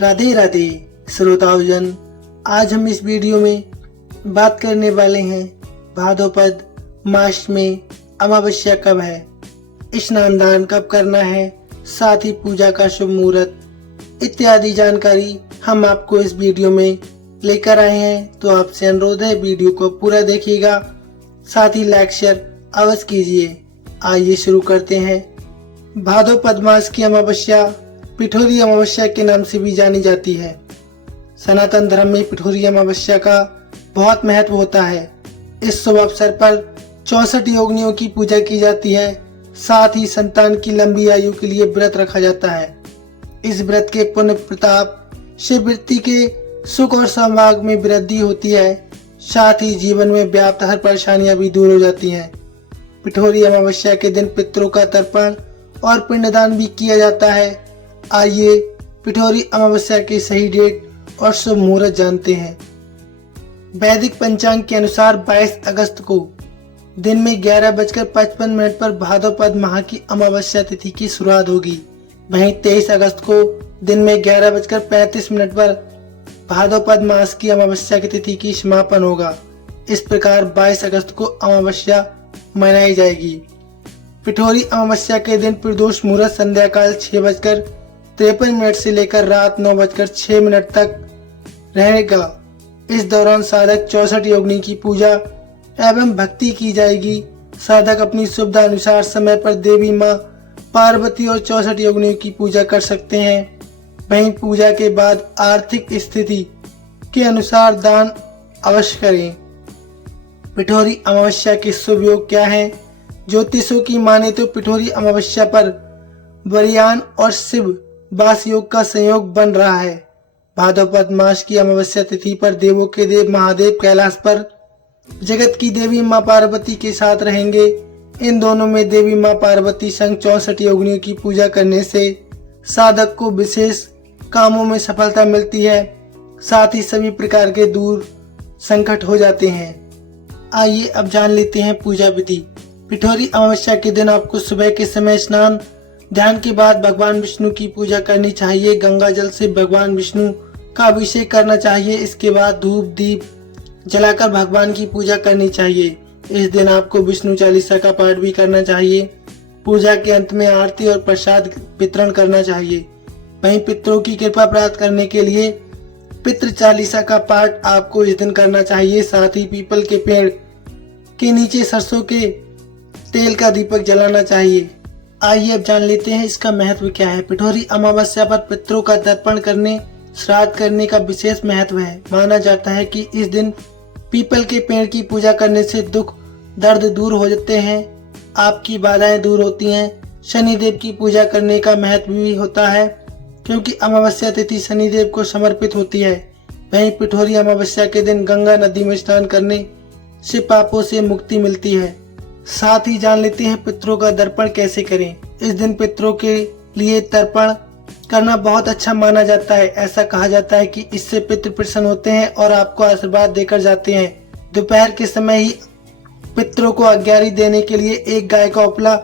राधे राधे श्रोताओजन। आज हम इस वीडियो में बात करने वाले हैं भाद्रपद मास में अमावस्या कब है, स्नान दान कब करना है, साथ ही पूजा का शुभ मुहूर्त इत्यादि जानकारी हम आपको इस वीडियो में लेकर आए हैं। तो आपसे अनुरोध है वीडियो को पूरा देखिएगा, साथ ही लाइक शेयर अवश्य कीजिए। आइए शुरू करते हैं। भाद्रपद मास की अमावस्या पिठोरी अमावस्या के नाम से भी जानी जाती है। सनातन धर्म में पिठोरी अमावस्या का बहुत महत्व होता है। इस शुभ अवसर पर 64 योगिनियों की पूजा की जाती है। साथ ही संतान की लंबी आयु के लिए व्रत रखा जाता है। इस व्रत के पुण्य प्रताप से वृत्ति के सुख और सौभाग्य में वृद्धि होती है। साथ ही जीवन में व्याप्त हर परेशानियां भी दूर हो जाती हैं। पिठोरी अमावस्या के दिन पितरों का तर्पण और पिंडदान भी किया जाता है। आइए पिठोरी अमावस्या की सही डेट और शुभ मुहूर्त जानते हैं। वैदिक पंचांग के अनुसार 22 अगस्त को दिन में 11:55 पर भाद्रपद माह की अमावस्या तिथि की शुरुआत होगी। वहीं 23 अगस्त को दिन में 11:35 पर भाद्रपद मास की अमावस्या की तिथि की समापन होगा। इस प्रकार 22 अगस्त को अमावस्या मनाई जाएगी। पिठोरी अमावस्या के दिन प्रदोष मुहूर्त संध्याकाल 6:53 से लेकर रात 9:06 तक रहेगा। इस दौरान साधक 64 योगिनी की पूजा एवं भक्ति की जाएगी। साधक अपनी सुविधा अनुसार समय पर देवी माँ पार्वती और 64 योगिनियों की पूजा कर सकते हैं। वहीं पूजा के बाद आर्थिक स्थिति के अनुसार दान अवश्य करें। पिठोरी अमावस्या के शुभ योग क्या है? ज्योतिषों की माने तो पिठोरी अमावस्या पर वरियान और शिव वास योग का संयोग बन रहा है। भाद्रपद मास की अमावस्या तिथि पर देवों के देव महादेव कैलाश पर जगत की देवी माँ पार्वती के साथ रहेंगे। इन दोनों में देवी माँ पार्वती संग 64 योगिनियों की पूजा करने से साधक को विशेष कामों में सफलता मिलती है। साथ ही सभी प्रकार के दूर संकट हो जाते हैं। आइए अब जान लेते हैं पूजा विधि। पिठोरी अमावस्या के दिन आपको सुबह के समय स्नान ध्यान के बाद भगवान विष्णु की पूजा करनी चाहिए। गंगा जल से भगवान विष्णु का अभिषेक करना चाहिए। इसके बाद धूप दीप जलाकर भगवान की पूजा करनी चाहिए। इस दिन आपको विष्णु चालीसा का पाठ भी करना चाहिए। पूजा के अंत में आरती और प्रसाद वितरण करना चाहिए। वहीं पितरों की कृपा प्राप्त करने के लिए पितृ चालीसा का पाठ आपको इस दिन करना चाहिए। साथ ही पीपल के पेड़ के नीचे सरसों के तेल का दीपक जलाना चाहिए। आइए अब जान लेते हैं इसका महत्व क्या है। पिठोरी अमावस्या पर पितरों का तर्पण करने श्राद्ध करने का विशेष महत्व है। माना जाता है कि इस दिन पीपल के पेड़ की पूजा करने से दुख दर्द दूर हो जाते हैं, आपकी बाधाएं दूर होती हैं। शनिदेव की पूजा करने का महत्व भी होता है क्योंकि अमावस्या तिथि शनिदेव को समर्पित होती है। वहीं पिठोरी अमावस्या के दिन गंगा नदी में स्नान करने से पापों से मुक्ति मिलती है। साथ ही जान लेते हैं पितरों का तर्पण कैसे करें। इस दिन पितरों के लिए तर्पण करना बहुत अच्छा माना जाता है। ऐसा कहा जाता है कि इससे पितृ प्रसन्न होते हैं और आपको आशीर्वाद देकर जाते हैं। दोपहर के समय ही पितरों को आज्ञारी देने के लिए एक गाय का उपला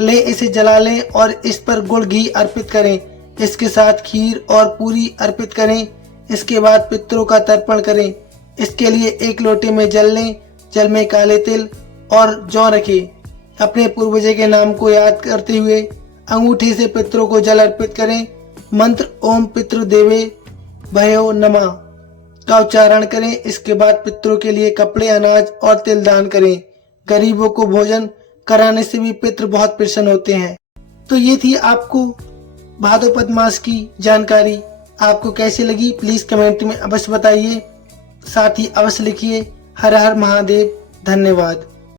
लें, इसे जला लें और इस पर गुड़ घी अर्पित करें। इसके साथ खीर और पूरी अर्पित करें। इसके बाद पितरों का तर्पण करें। इसके लिए एक लोटे में जल लें। जल में काले तिल और जौ रखें। अपने पूर्वजों के नाम को याद करते हुए अंगूठी से पितरों को जल अर्पित करें। मंत्र ओम पितृ देवे भयो नमः का उच्चारण करें। इसके बाद पितरों के लिए कपड़े, अनाज और तिल दान करें। गरीबों को भोजन कराने से भी पितृ बहुत प्रसन्न होते हैं। तो ये थी आपको भाद्रपद मास की जानकारी। आपको कैसी लगी प्लीज कमेंट में अवश्य बताइए। साथ ही अवश्य लिखिए हर हर महादेव। धन्यवाद।